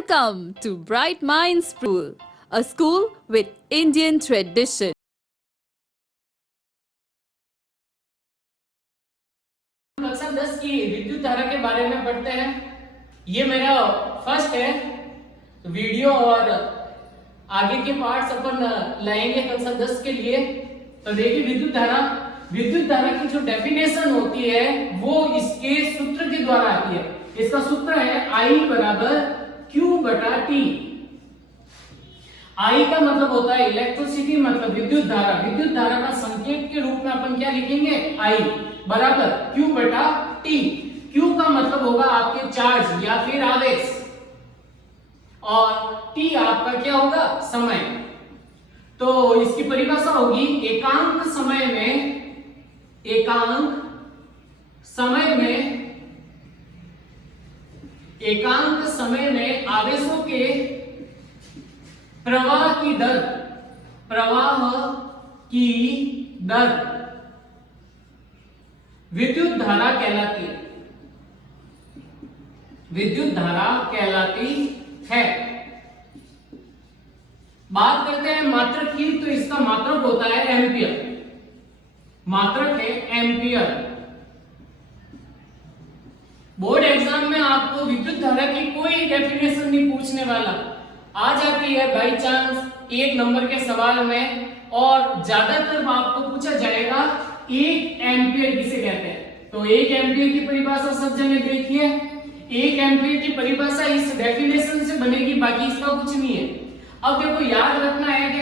Welcome to Bright Minds School, a school with Indian tradition. कक्षा 10 की विद्युत धारा के बारे में पढ़ते हैं। ये मेरा फर्स्ट है वीडियो और आगे के पार्ट्स अपन लाएंगे कक्षा 10 के लिए। तो देखिए विद्युत धारा की जो डेफिनेशन होती है वो इसके सूत्र के द्वारा आती है। इसका सूत्र है I बराबर Q बटा T। I का मतलब होता है इलेक्ट्रिसिटी, मतलब विद्युत धारा का संकेत के रूप में अपन क्या लिखेंगे, I बराबर Q बटा T। Q का मतलब होगा आपके चार्ज या फिर आवेश और T आपका क्या होगा, समय। तो इसकी परिभाषा होगी एकांक समय में आवेशों के प्रवाह की दर विद्युत धारा कहलाती है। बात करते हैं मात्रक की, तो इसका मात्रक होता है एम्पियर। मात्रक है एम्पियर। बोर्ड एग्जाम में आपको विद्युत धारा की कोई डेफिनेशन नहीं पूछने वाला, आ जाती है बाई चांस एक नंबर के सवाल में, और ज्यादातर आपको पूछा जाएगा एक एम्पियर किसे कहते हैं। तो एक एम्पियर की परिभाषा सब जने देखिए। एक एम्पियर की परिभाषा इस डेफिनेशन से बनेगी, बाकी इसका कुछ नहीं है। अब देखो याद रखना है कि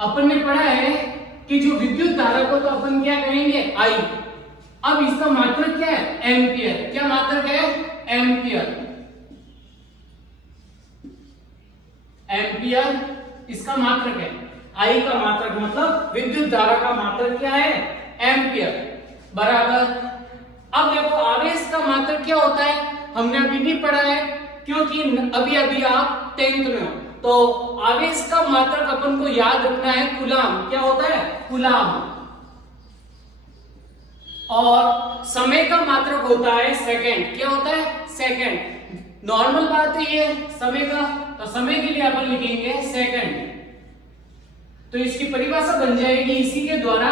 अपन ने पढ़ा है कि जो विद्युत धारा को तो अपन क्या कहेंगे, I। अब इसका मात्रक क्या है, एम्पियर। क्या मात्रक है, एम्पियर। एम्पियर इसका मात्रक है। I का मात्रक मतलब विद्युत धारा का मात्रक क्या है, एम्पियर बराबर। अब देखो आवेश का मात्रक क्या होता है, हमने अभी नहीं पढ़ा है क्योंकि अभी आप 10th में हो। तो आवेश का मात्रक अपन को याद रखना है कूलाम। क्या होता है, कूलाम। और समय का मात्रक होता है सेकंड। क्या होता है, सेकंड। नॉर्मल बात है ये समय का, तो समय के लिए अपन लिखेंगे सेकंड। तो इसकी परिभाषा बन जाएगी इसी के द्वारा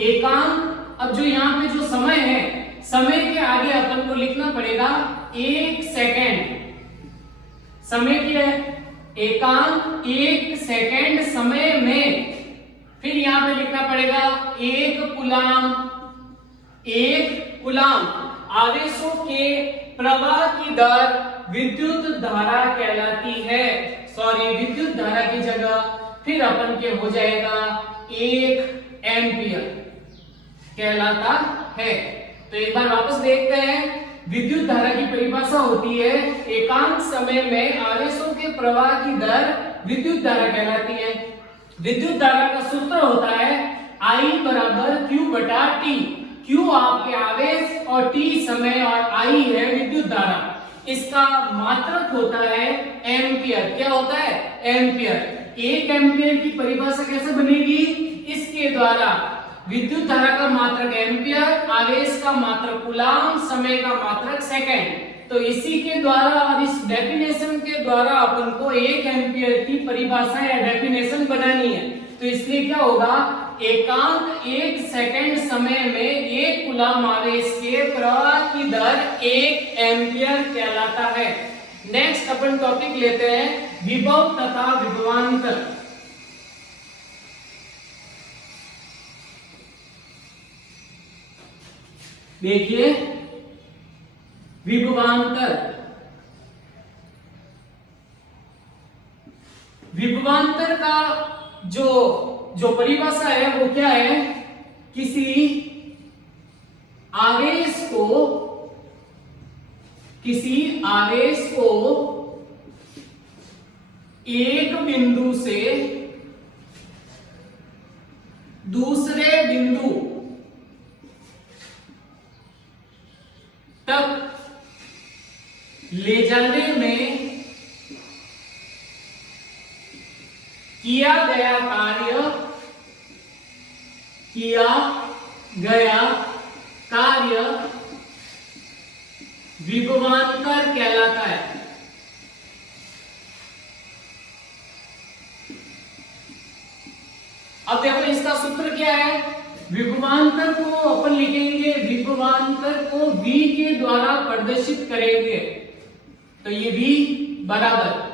एकांक। अब जो यहाँ पे जो समय है, समय के आगे अपन को लिखना पड़ेगा 1 सेकंड। समय क्या है, एकांक 1 सेकंड समय में। फिर यहां पे लिखना पड़ेगा 1 कूलाम। आवेशों के प्रवाह की दर विद्युत धारा कहलाती है। विद्युत धारा की जगह फिर अपन के हो जाएगा 1 एम्पियर कहलाता है। तो एक बार वापस देखते हैं। विद्युत धारा की परिभाषा होती है एकांक समय में आवेशों के प्रवाह की दर विद्युत धारा कहलाती है। विद्युत धारा का सूत्र होता है I बराबर Q बटा T। Q आपके आवेश और T समय और I है विद्युत धारा। इसका मात्रक होता है एम्पियर। क्या होता है, एम्पियर। 1 एम्पियर की परिभाषा कैसे बनेगी, इसके द्वारा विद्युत धारा का मात्रक एम्पियर, आवेश का मात्रक कूलाम, समय का मात्रक सेकंड। तो इसी के द्वारा और इस डेफिनेशन के द्वारा अपन को 1 एम्पियर की परिभाषा या डेफिनेशन बनानी है। तो इसलिए क्या होगा, एकांक 1 सेकंड समय में 1 कूलाम आवेश के प्रवाह की दर 1 एम्पियर कहलाता है। नेक्स्ट अपन टॉपिक लेते हैं विभव तथा विभवांतर। देखिए विभवांतर का जो परिभाषा है वो क्या है, किसी आवेश को एक बिंदु से दूसरे बिंदु तक ले जाने में किया गया कार्य विभवांतर कहलाता है। अब देखो इसका सूत्र क्या है, विभवांतर को अपन लिखेंगे, विभवांतर को V के द्वारा प्रदर्शित करेंगे। तो ये V बराबर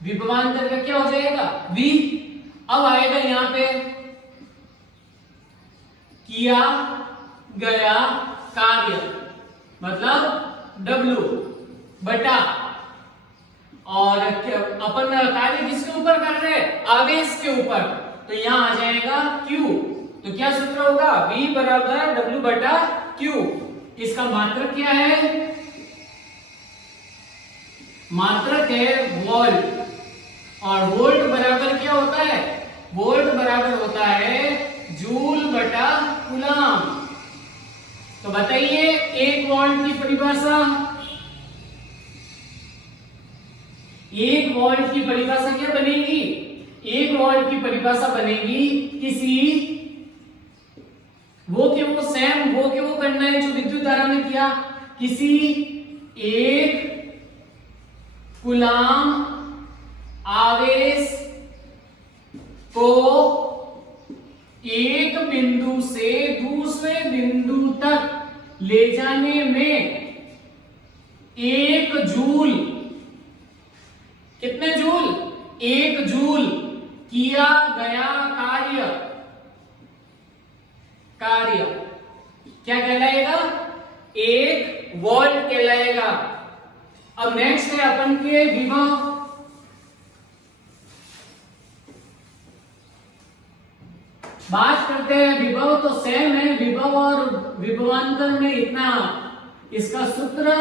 विभवांतर का क्या हो जाएगा, V। अब आएगा यहां पे किया गया कार्य, मतलब W बटा, और अपन कार्य किसके ऊपर कर रहे हैं, आवेश के ऊपर, तो यहां आ जाएगा Q। तो क्या सूत्र होगा, V बराबर W बटा Q। इसका मात्रक क्या है, मात्रक है वोल्ट, और वोल्ट बराबर क्या होता है, वोल्ट बराबर होता है जूल बटा कूलम। तो बताइए 1 वोल्ट की परिभाषा, 1 वोल्ट की परिभाषा क्या बनेगी, 1 वोल्ट की परिभाषा बनेगी किसी वो के वो करना है जो विद्युत धारा में किया, किसी 1 कूलम आवेश को एक बिंदु से दूसरे बिंदु तक ले जाने में 1 जूल, कितने जूल, 1 जूल किया गया कार्य क्या कहलाएगा, 1 वोल्ट कहलाएगा। अब नेक्स्ट है अपन के विभव। बात करते हैं विभव, तो सेम है, विभव और विभवांतर में इतना, इसका सूत्र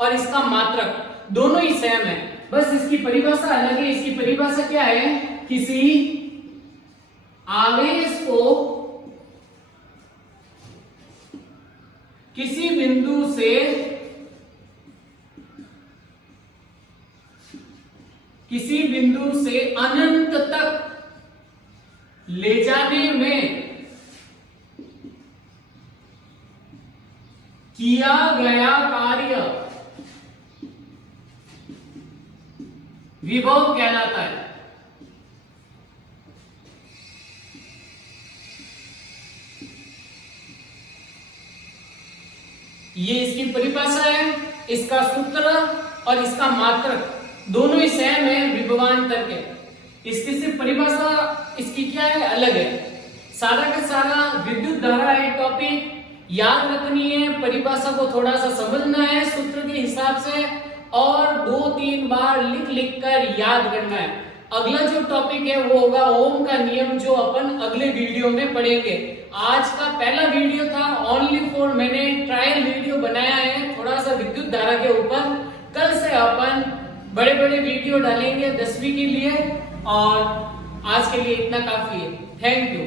और इसका मात्रक दोनों ही सेम है, बस इसकी परिभाषा अलग है। इसकी परिभाषा क्या है, किसी आवेश को किसी बिंदु से अनंत तक ले जाने में किया गया कार्य विभव कहलाता है। ये इसकी परिभाषा है, इसका सूत्र और इसका मात्रक दोनों ही सेम है विभवांतर के। इसकी सिर्फ परिभाषा इसकी क्या है, अलग है। सारा का सारा विद्युत धारा है टॉपिक, याद रखनी है, परिभाषा को थोड़ा सा समझना है सूत्र के हिसाब से, और 2-3 बार लिख कर याद करना है। अगला जो टॉपिक है वो होगा ओम का नियम, जो अपन अगले वीडियो में पढ़ेंगे। आज का पहला वीडियो था ओनली फॉर, मैंने ट्रायल वीडियो बनाया है थोड़ा सा विद्युत धारा के ऊपर। कल से अपन बड़े बड़े वीडियो डालेंगे 10वीं के लिए, और आज के लिए इतना काफी है। Thank you.